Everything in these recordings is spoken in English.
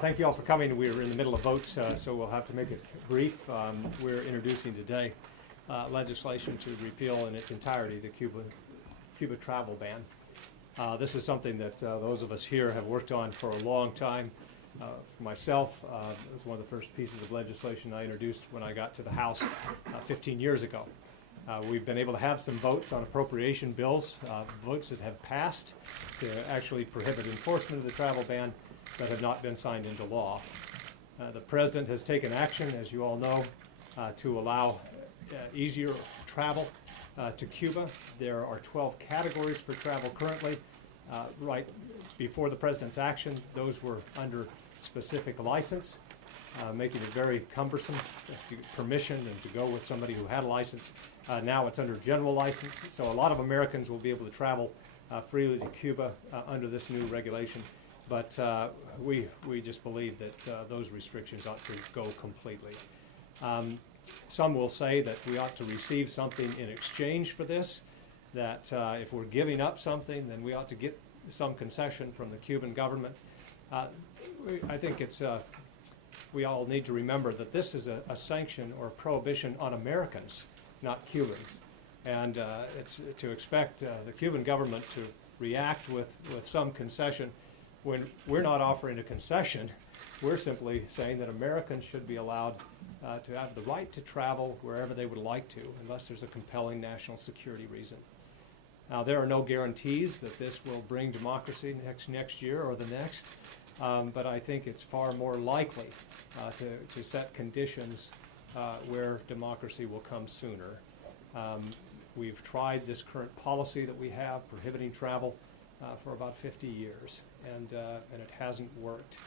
Thank you all for coming. We're in the middle of votes, so we'll have to make it brief. We're introducing today legislation to repeal in its entirety the Cuba travel ban. This is something that those of us here have worked on for a long time. For myself, it was one of the first pieces of legislation I introduced when I got to the House 15 years ago. We've been able to have some votes on appropriation bills, votes that have passed to actually prohibit enforcement of the travel ban that have not been signed into law. The President has taken action, as you all know, to allow easier travel to Cuba. There are 12 categories for travel currently. Right before the President's action, those were under specific license, making it very cumbersome to get permission and to go with somebody who had a license. Now it's under general license, so a lot of Americans will be able to travel freely to Cuba under this new regulation. But we just believe that those restrictions ought to go completely. Some will say that we ought to receive something in exchange for this, that if we're giving up something, then we ought to get some concession from the Cuban government. I think it's, we all need to remember that this is a sanction or a prohibition on Americans, not Cubans. And it's to expect the Cuban government to react with some concession when we're not offering a concession. We're simply saying that Americans should be allowed to have the right to travel wherever they would like to, unless there's a compelling national security reason. Now, there are no guarantees that this will bring democracy next year or the next, but I think it's far more likely to set conditions where democracy will come sooner. We've tried this current policy that we have, prohibiting travel, for about 50 years, and it hasn't worked.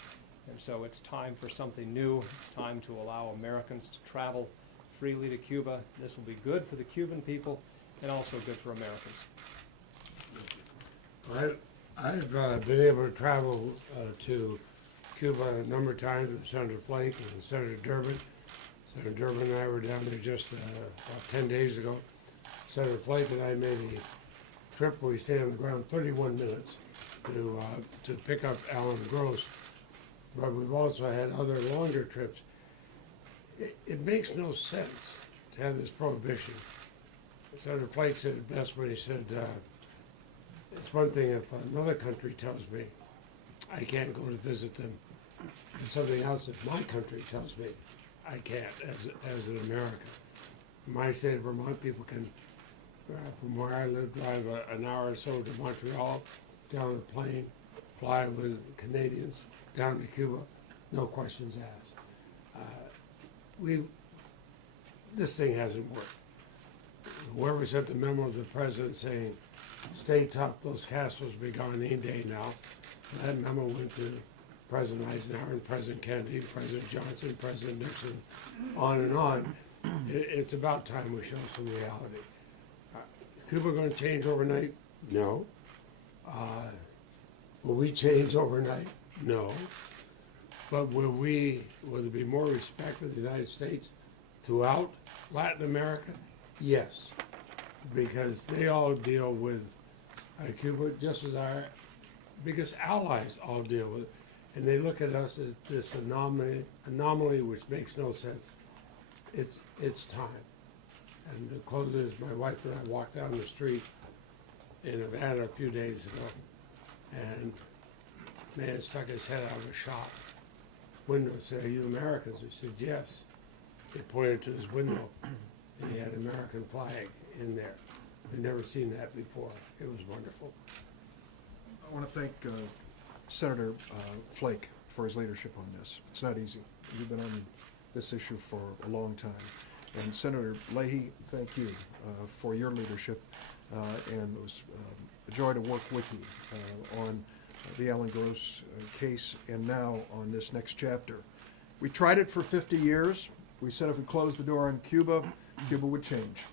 And so it's time for something new. It's time to allow Americans to travel freely to Cuba. This will be good for the Cuban people and also good for Americans. I've been able to travel to Cuba a number of times with Senator Flake and Senator Durbin. Senator Durbin and I were down there just about 10 days ago. Senator Flake and I made a trip where we stayed on the ground 31 minutes to pick up Alan Gross. But we've also had other longer trips. It makes no sense to have this prohibition. Senator Flake said it best when he said, it's one thing if another country tells me I can't go to visit them. It's something else if my country tells me I can't as an American. In my state of Vermont, people can, from where I live, drive an hour or so to Montreal, down the plane, fly with Canadians, down to Cuba, no questions asked. This thing hasn't worked. Whoever sent the memo to the President saying, stay tough, those castles will be gone any day now, that memo went to President Eisenhower and President Kennedy, President Johnson, President Nixon, on and on. It's about time we show some reality. Cuba going to change overnight? No. Will we change overnight? No. But will there be more respect for the United States throughout Latin America? Yes. Because they all deal with Cuba just as our biggest allies all deal with it. And they look at us as this anomaly which makes no sense. It's time. And the close is, my wife and I walked down the street in Havana a few days ago, and a man stuck his head out of a shop window and said, "Are you Americans?" We said, "Yes." He pointed to his window, and he had an American flag in there. We'd never seen that before. It was wonderful. I want to thank Senator Flake for his leadership on this. It's not easy. You've been on this issue for a long time. And Senator Leahy, thank you for your leadership. And it was a joy to work with you on the Alan Gross case and now on this next chapter. We tried it for 50 years. We said if we closed the door on Cuba, Cuba would change.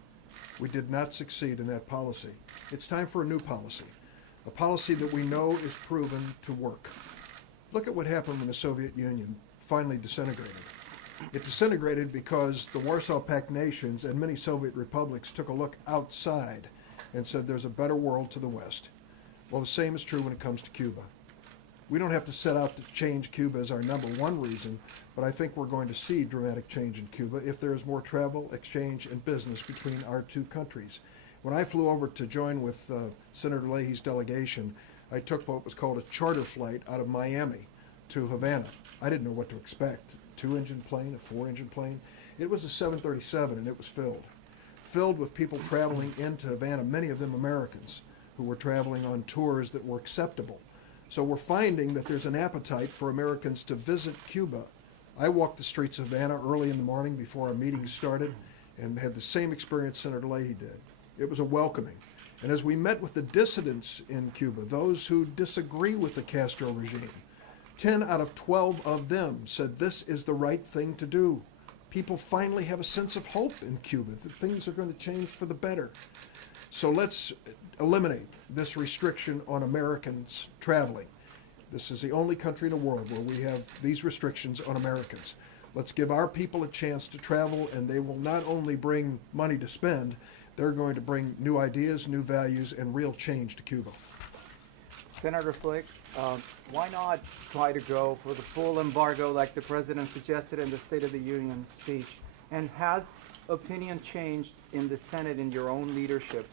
We did not succeed in that policy. It's time for a new policy, a policy that we know is proven to work. Look at what happened when the Soviet Union finally disintegrated. It disintegrated because the Warsaw Pact nations and many Soviet republics took a look outside and said there's a better world to the west. Well, the same is true when it comes to Cuba. We don't have to set out to change Cuba as our number one reason, but I think we're going to see dramatic change in Cuba if there is more travel, exchange, and business between our two countries. When I flew over to join with Senator Leahy's delegation, I took what was called a charter flight out of Miami to Havana. I didn't know what to expect. A 2-engine plane, a 4-engine plane. It was a 737 and it was filled with people traveling into Havana, many of them Americans who were traveling on tours that were acceptable. So we're finding that there's an appetite for Americans to visit Cuba. I walked the streets of Havana early in the morning before our meeting started and had the same experience Senator Leahy did. It was a welcoming. And as we met with the dissidents in Cuba, those who disagree with the Castro regime, 10 out of 12 of them said this is the right thing to do. People finally have a sense of hope in Cuba, that things are going to change for the better. So let's eliminate this restriction on Americans traveling. This is the only country in the world where we have these restrictions on Americans. Let's give our people a chance to travel, and they will not only bring money to spend, they're going to bring new ideas, new values, and real change to Cuba. Senator Flake, why not try to go for the full embargo like the President suggested in the State of the Union speech? And has opinion changed in the Senate in your own leadership,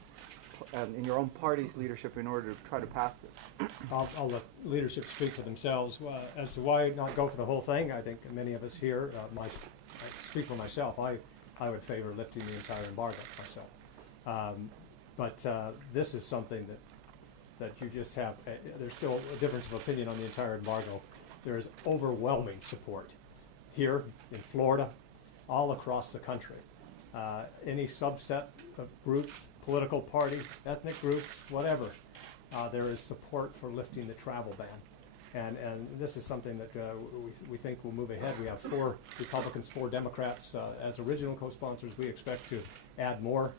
in your own party's leadership, in order to try to pass this? I'll let leadership speak for themselves. As to why not go for the whole thing, I think many of us here, I speak for myself, I would favor lifting the entire embargo myself. But this is something that you just have, there's still a difference of opinion on the entire embargo. There is overwhelming support here in Florida, all across the country. Any subset of groups, political party, ethnic groups, whatever, there is support for lifting the travel ban. And this is something that we think will move ahead. We have 4 Republicans, 4 Democrats as original co-sponsors. We expect to add more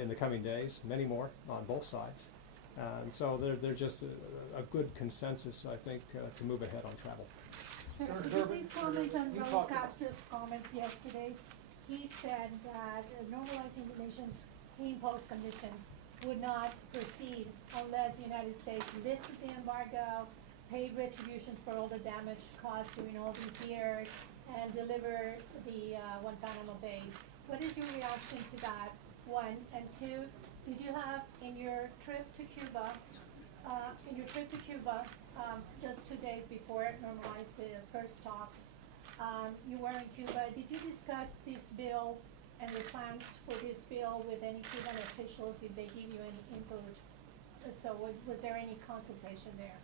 in the coming days, many more on both sides. And so they're just a good consensus, I think, to move ahead on travel. Sir, could you please comment on Raul Castro's comments yesterday? He said that normalizing the nation's imposed conditions would not proceed unless the United States lifted the embargo, paid retributions for all the damage caused during all these years, and deliver the Guantanamo base. What is your reaction to that, one? And two, did you have in your trip to Cuba, just 2 days before it normalized the first talks, you were in Cuba. Did you discuss this bill and the plans for this bill with any Cuban officials? Did they give you any input? So was there any consultation there?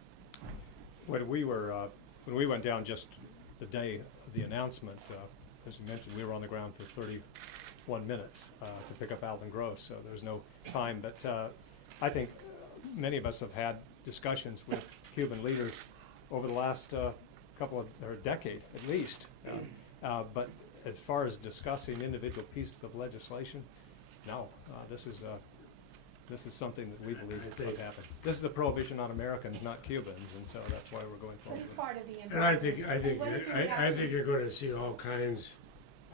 When we went down just the day of the announcement, as you mentioned, we were on the ground for 31 minutes to pick up Alvin Gross, so there's no time. But I think many of us have had discussions with Cuban leaders over the last decade at least. But as far as discussing individual pieces of legislation, no, this is something that we believe would happen. This is a prohibition on Americans, not Cubans, and so that's why we're going But forward. it's part of the And I think I I think you're going to see all kinds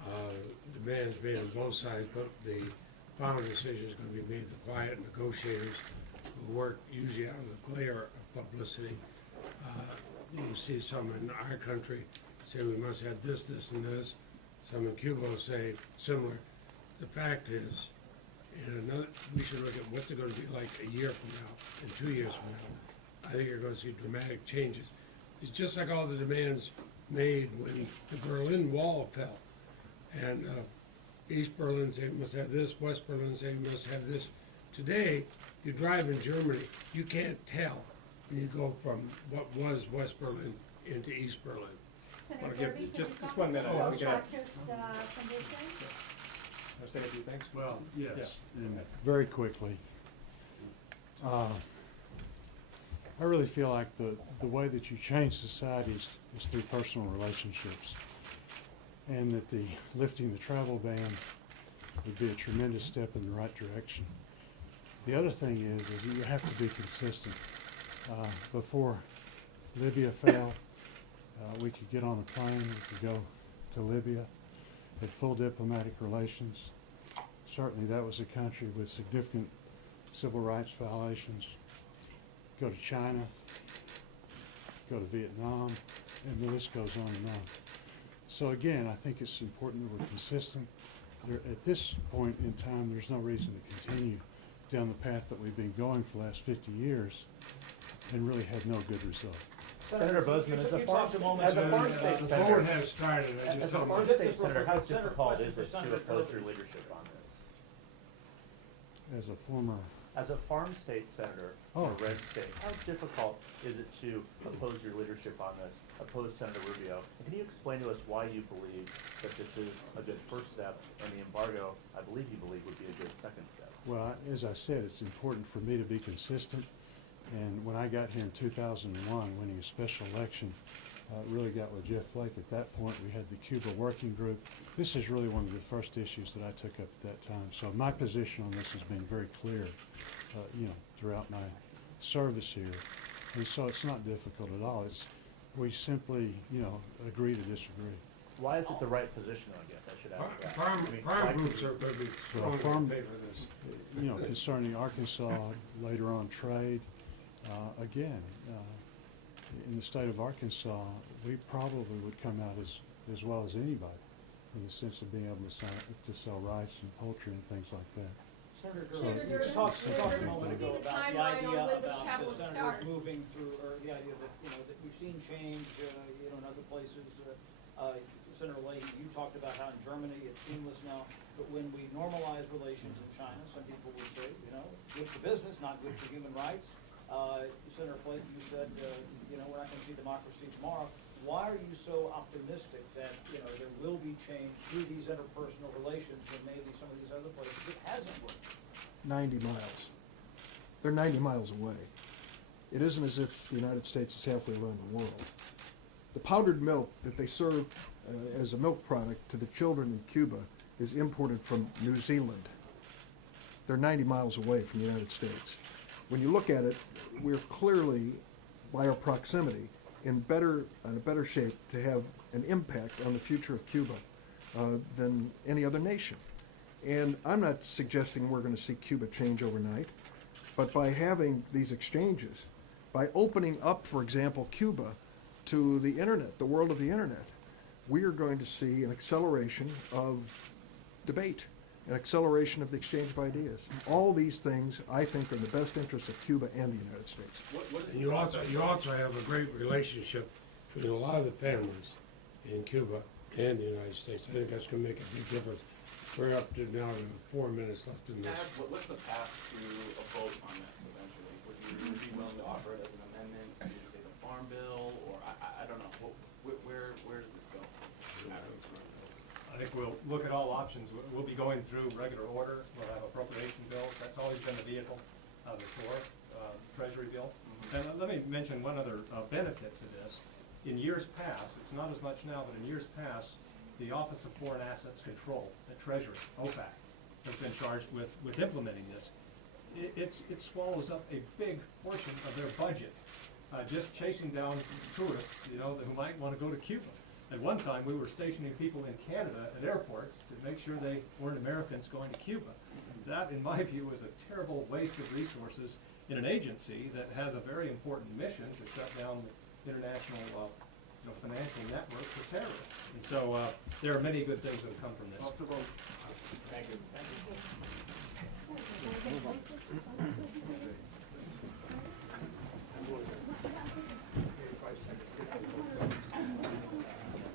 of demands made on both sides, but the final decision is going to be made the quiet negotiators who work usually out of the glare of publicity. You see some in our country say we must have this, this, and this. Some in Cuba will say similar. The fact is, we should look at what's it going to be like a year from now and 2 years from now. I think you're going to see dramatic changes. It's just like all the demands made when the Berlin Wall fell. And East Berlin say must have this, West Berlin say must have this. Today, you drive in Germany, you can't tell when you go from what was West Berlin into East Berlin. Senator Wanna give Durbin, can just you comment one minute, on yeah, Raul we can have- Castro's condition? Want to say a few things? Well, yes, Yeah. and very quickly. I really feel like the way that you change societies is through personal relationships, and that the lifting the travel ban would be a tremendous step in the right direction. The other thing is you have to be consistent. Before Libya fell, we could get on a plane, we could go to Libya, had full diplomatic relations. Certainly that was a country with significant civil rights violations. Go to China, go to Vietnam, and the list goes on and on. So again, I think it's important that we're consistent. At this point in time, there's no reason to continue down the path that we've been going for the last 50 years and really had no good result. Senator Boozman, as a farm state The senator, board has started, I as just a don't farm know. state senator, how difficult is it to oppose your leadership on this? As a former, As a farm state senator Oh. for a red state, how difficult is it to oppose your leadership on this, oppose Senator Rubio? And can you explain to us why you believe that this is a good first step, and the embargo, I believe you believe, would be a good second step? well, as I said, it's important for me to be consistent. And when I got here in 2001, winning a special election, really got with Jeff Flake. At that point, we had the Cuba Working Group. This is really one of the first issues that I took up at that time. So my position on this has been very clear, throughout my service here. And so it's not difficult at all. We simply, agree to disagree. Why is it the right position, I guess I should ask that? Farm, I mean, farm why groups could are going to be So strongly farm- in favor of this. Concerning Arkansas, later on trade, again, in the state of Arkansas, we probably would come out as well as anybody in the sense of being able to sell rice and poultry and things like that. Senator So Durbin, you it's- talked a moment ago Give me the about the timeline idea on when the about chat the will senators start. moving through, or the idea that, that we've seen change, in other places. Senator Leahy, you talked about how in Germany it's seamless now, but when we normalize relations in China, some people would say, good for business, not good for human rights. Senator Flake, you said, we're not going to see democracy tomorrow. Why are you so optimistic that, there will be change through these interpersonal relations when maybe some of these other places it hasn't worked? 90 miles. They're 90 miles away. It isn't as if the United States is halfway around the world. The powdered milk that they serve as a milk product to the children in Cuba is imported from New Zealand. They're 90 miles away from the United States. When you look at it, we're clearly, by our proximity, in a better shape to have an impact on the future of Cuba than any other nation. And I'm not suggesting we're going to see Cuba change overnight, but by having these exchanges, by opening up, for example, Cuba to the internet, the world of the internet, we are going to see an acceleration of debate, an acceleration of the exchange of ideas. All these things, I think, are in the best interests of Cuba and the United States. And you also have a great relationship between a lot of the families in Cuba and the United States. I think that's going to make a big difference. We're up to now to 4 minutes left in this. What's the path to a vote on this eventually? Would you be willing to offer it as an amendment to, say, the Farm Bill, or I don't know, where does this go? I think we'll look at all options. We'll be going through regular order. We'll have appropriation bills. That's always been the vehicle of the floor, Treasury bill. And let me mention one other benefit to this. In years past, it's not as much now, but in years past, the Office of Foreign Assets Control at Treasury, OFAC, has been charged with implementing this. It swallows up a big portion of their budget, just chasing down tourists, who might want to go to Cuba. At one time, we were stationing people in Canada at airports to make sure they weren't Americans going to Cuba. That, in my view, is a terrible waste of resources in an agency that has a very important mission to shut down the international financial network for terrorists. And so there are many good things that have come from this. Thank you.